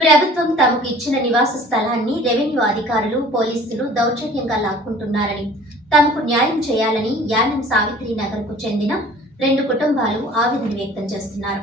ప్రభుత్వం తమకు ఇచ్చిన నివాస స్థలాన్ని రెవెన్యూ అధికారులు పోలీసులు దౌర్జన్యంగా లాక్కుంటున్నారని తమకు న్యాయం చేయాలని యానం సావిత్రి నగర్కు చెందిన రెండు కుటుంబాలు ఆవేదన వ్యక్తం చేస్తున్నారు.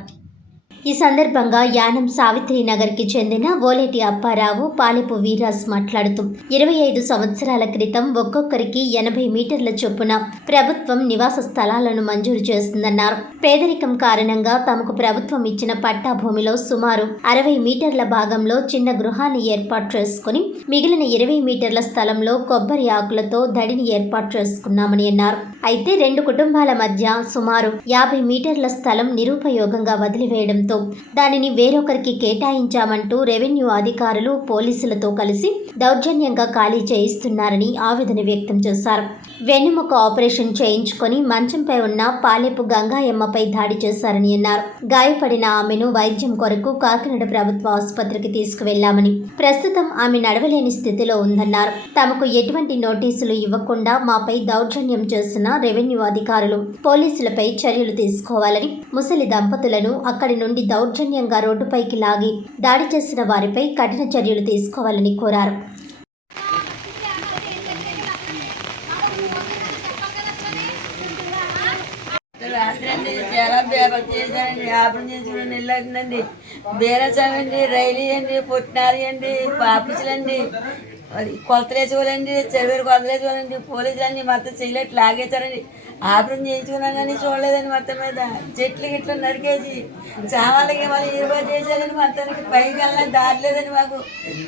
ఈ సందర్భంగా యానం సావిత్రి నగర్కి చెందిన ఓలేటి అప్పారావు పాలెపు వీరాస్ మాట్లాడుతూ ఇరవై ఐదు సంవత్సరాల క్రితం ఒక్కొక్కరికి ఎనభై మీటర్ల చొప్పున ప్రభుత్వం నివాస స్థలాలను మంజూరు చేస్తుందన్నారు. పేదరికం కారణంగా తమకు ప్రభుత్వం ఇచ్చిన పట్టా భూమిలో సుమారు అరవై మీటర్ల భాగంలో చిన్న గృహాన్ని ఏర్పాటు చేసుకుని మిగిలిన ఇరవై మీటర్ల స్థలంలో కొబ్బరి ఆకులతో దడిని ఏర్పాటు చేసుకున్నామని అన్నారు. అయితే రెండు కుటుంబాల మధ్య సుమారు యాభై మీటర్ల స్థలం నిరుపయోగంగా వదిలివేయడం చేయడంతో దానిని వేరొకరికి కేటాయించామంటూ రెవెన్యూ అధికారులు పోలీసులతో కలిసి దౌర్జన్యంగా ఖాళీ చేయిస్తున్నారని ఆవేదన వ్యక్తం చేశారు. వెన్నుముక ఆపరేషన్ చేయించుకొని మంచంపై ఉన్న పాలెపు గంగాయమ్మపై దాడి చేశారని అన్నారు. గాయపడిన ఆమెను వైద్యం కొరకు కాకినాడ ప్రభుత్వ ఆసుపత్రికి తీసుకువెళ్ళామని ప్రస్తుతం ఆమె నడవలేని స్థితిలో ఉందన్నారు. తమకు ఎటువంటి నోటీసులు ఇవ్వకుండా మాపై దౌర్జన్యం చేసిన రెవెన్యూ అధికారులు పోలీసులపై చర్యలు తీసుకోవాలని ముసలి దంపతులను అక్కడి నుండి దౌర్జన్యంగా రోడ్డుపైకి లాగి దాడి చేసిన వారిపై కఠిన చర్యలు తీసుకోవాలని కోరారు. రాత్రి చాలా బేబ చేశానండి రైలు అండి పుట్టినారు అండి పాపిసులండి అది వాళ్ళండి చెరువు చెరువేరు కొలతలు వేసుకోవాలండి పోలీసులు అండి మొత్తం చెయ్యలేట్లు లాగేశారండి. ఆపరేషన్ చేయించుకున్నా కానీ చూడలేదండి మొత్తం మీద. చెట్లు గిట్ల నరికేసి చావాలకి మళ్ళీ ఇరుగా చేశారని మొత్తానికి పైకి వెళ్ళిన దాటలేదండి మాకు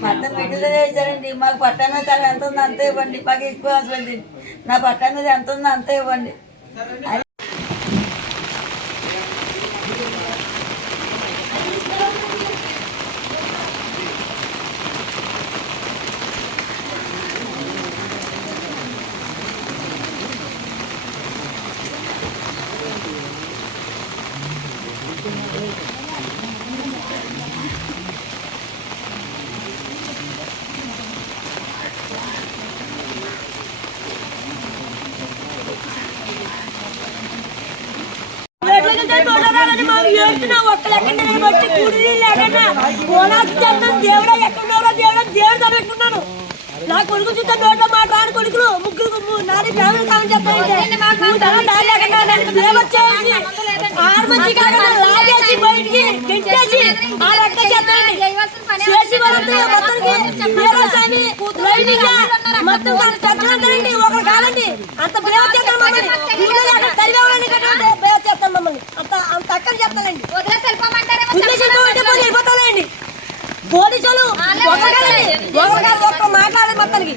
మొత్తం మిడిల్లో చేశారండి మాకు పట్టా మీద ఎంత ఉందో అంతే ఇవ్వండి. మాకు ఎక్కువ అవసరం నా పట్టా మీద ఎంత ఉందో అంతే ఇవ్వండి. ఏడుతున్నా ఒక్క లెక్కన నేను బట్టి కూడి లేకన్నా ఓనాకు చేద్దాం దేవుడా? ఎక్కడున్నారో దేవుడా దేవుడు తపెట్టుకున్నాను నా కొడుకు చూస్తే నోట్లో మాట రాని కొడుకులు ముగ్గురు నాది ఫ్యామిలీ కామని లాగేసి బయటికి గెంటేసి ఆ లెక్క చేస్తానండి చేసి వాళ్ళంతా మొత్తానికి వీరాస్వామి, రైనింగ, మొత్తం దాన్ని చచ్చినంతనండి ఒకరు కాదండి అంత ప్రేమ చేస్తాం మమ్మల్ని ఊళ్ళో ఎక్కడ తరివేవాళ్ళని కట్టండి ప్రేమ చేస్తాం మమ్మల్ని అంత అంత అక్కడ చేస్తానండి ఉద్దేశం పోతే పోనీ వెళ్ళిపోతానండి పోలీసులు మాట్లాడాలి మొత్తానికి.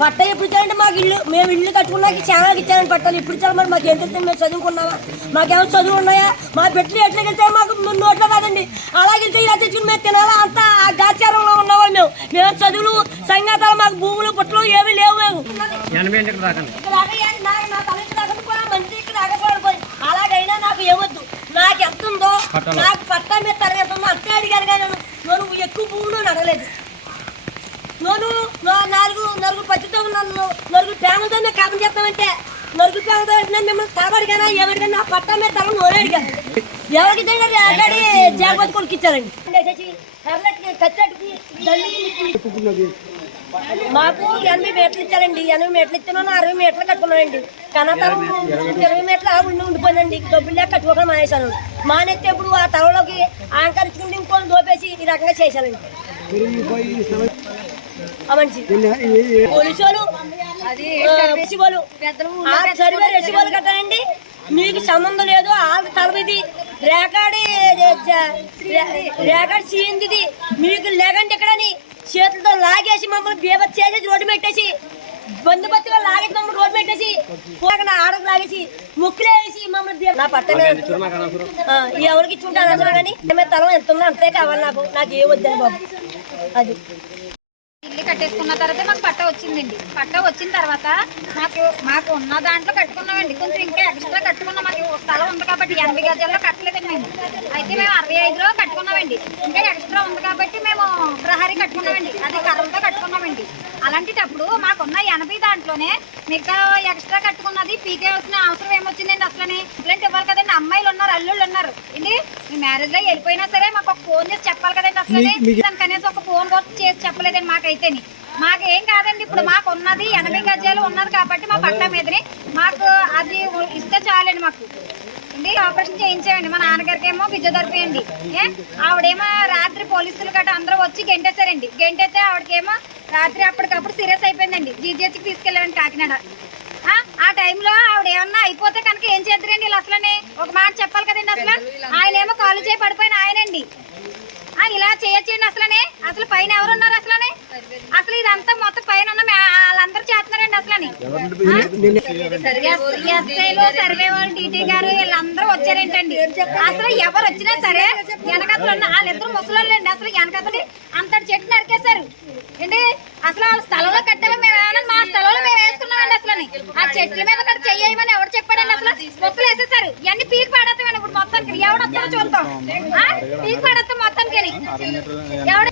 పట్ట ఎప్పుడు ఇచ్చారంటే మాకు ఇల్లు మేము ఇల్లు కట్టుకున్నాక చాలా ఇచ్చారని పట్టాలి ఇప్పుడు ఇచ్చారు మరి. మాకు ఎంత? మేము చదువుకున్నామా? మాకేమైనా చదువు ఉన్నాయా? మా బిడ్డలు ఎట్లా వెళ్తే మాకు నోట్లో కాదండి. అలాగే ఇలా తెచ్చుకుని మేము తినాలా? అంతా ఆ గాచారంలో ఉన్నవాళ్ళు మేము. మేము చదువులు సంగతాలు మాకు భూములు పుట్టలు ఏమీ లేవు మేము అలాగైనా నాకు ఏమొద్దు. నాకు ఎంత ఉందో. నాకు పట్టా మీద తరగతి ఉందో అంతే అడిగాను కానీ నువ్వు ఎక్కువ భూములు నడలేదు నేను నాలుగు నలుగురు పచ్చితో నన్ను నలుగురు ప్రేమతో నేను కాపం చేస్తామంటే నలుగురు ప్రేమతో నేను మిమ్మల్ని తలబడిగానా ఎవరికైనా నా పట్టా మీద తల నోరే అడిగాను. ఎవరికి ఆల్రెడీ జాగ్రత్త కొడుకు ఇచ్చారండి మాకు ఎనభై మీటర్లు ఇచ్చారండి. ఎనభై మీటర్లు ఇచ్చిన అరవై మీటర్లు కట్టుకున్నానండి కనతరం ఇరవై మీటర్లు ఆగుండి ఉండిపోయిందండి. డబ్బులు లేక కట్టుకోవడం మానేశాను. మానేస్తే ఇప్పుడు ఆ తల రకంగా చేశానండి ఆ మనిషి. పోలీసు వాళ్ళు రెసిబోలు. సర్వే రెసిబోలు మీకు సంబంధం లేదు. వాళ్ళ తలవిది రేకాడి రేకాడి చీందిది మీకు లేకండి ఇక్కడని. చేతులతో లాగేసి మమ్మల్ని బీభత్ చేసేసి రోడ్డు పెట్టేసి బంధుపత్తిగా లాగేసి మమ్మల్ని రోడ్డు పెట్టేసి పోకన ఆడకు లాగేసి ముక్కులు వేసి మమ్మల్ని నా ఎవరికి ఇచ్చుంటాను అసలు కానీ తలం ఎంత ఉందో అంతే కావాలి నాకు. నాకు ఏ వద్దని బాబు. అది. ఇల్లు కట్టేసుకున్న తర్వాత మాకు పట్ట వచ్చిందండి. పట్ట వచ్చిన తర్వాత మాకు మాకు ఉన్న దాంట్లో కట్టుకున్నామండి. కొంచెం ఇంకా ఎక్స్ట్రా కట్టుకున్నాం. మాకు స్థలం ఉంది కాబట్టి ఎనభై గజాల్లో కట్టలేదండి మేము. అయితే మేము అరవై ఐదులో కట్టుకున్నామండి. ఇంకా ఎక్స్ట్రా ఉంది కాబట్టి మేము ప్రహరీ కట్టుకున్నామండి. అది కర్రలతో కట్టుకున్నామండి. అలాంటిటప్పుడు మాకున్న ఎనభై దాంట్లోనే మిగతా ఎక్స్ట్రా కట్టుకున్నది పీకేయాల్సిన అవసరం ఏమొచ్చిందండి అసలని? ఇట్లాంటి ఇవ్వాలి కదండి. అమ్మాయిలు ఉన్నారు అల్లుళ్ళు ఉన్నారు. ఏంటి మీ మ్యారేజ్లో వెళ్ళిపోయినా సరే మాకు ఒక ఫోన్ చేసి చెప్పాలి కదండి అసలు దాని కనీసం ఒక చేసి చెప్పలేదండి మాకైతేని. మాకు ఏం కాదండి ఇప్పుడు మాకు ఉన్నది ఎనభై గజాలు ఉన్నది కాబట్టి మా పట్టా మీదని మాకు అది ఇస్తే చాలండి మాకు. ఆపరేషన్ చేయించామండి మా నాన్నగారికి ఏమో ఫిజియోథెరపీ అండి ఏ? ఆవిడేమో రాత్రి పోలీసులు గట్రా అందరూ వచ్చి గెంటేశారండి. గెంటైతే ఆవిడకేమో రాత్రి అప్పటికప్పుడు సీరియస్ అయిపోయిందండి. జీజీహెచ్కి తీసుకెళ్ళామండి కాకినాడ. ఆ, టైంలో ఆవిడ ఏమన్నా అయిపోతే కనుక ఏం చేద్దరండి వీళ్ళు అసలని? ఒక మాట చెప్పాలి కదండి అసలు? ఆయన ఏమో కాలు చేయి పడిపోయిన ఆయనండి. ఆ, ఇలా చేయొచ్చండి అసలనే? అసలు పైన ఎవరున్నారు అసలని? అసలు ఇదంతా మొత్తం పైన ఉన్న వాళ్ళందరూ చేస్తున్నారండి అసలని. సర్వే వాళ్ళు టీటీ గారు వచ్చారేంటండి? అసలు ఎవరు వచ్చినా సరే వెనకతలు ఉన్న వాళ్ళిద్దరు ముసలోళ్ళండి. అసలు వెనకతలు అంతటి చెట్టు నరికేశారు. ఏంటి? అసలు వాళ్ళ స్థలంలో కట్టాలి మేము మా స్థలంలో మేము వేసుకున్నామండి అసలు ఆ చెట్ల మీద కూడా చెయ్యమని ఎవరు చెప్పాడండి అసలు? మొక్కలు వేసేసారు ఇవన్నీ పీకి పాడేస్తామండి ఇప్పుడు మొత్తానికి. ఎవడొస్తారో చూద్దాం. ఆ? పీకి పాడేస్తాం మొత్తానికి ఎవడ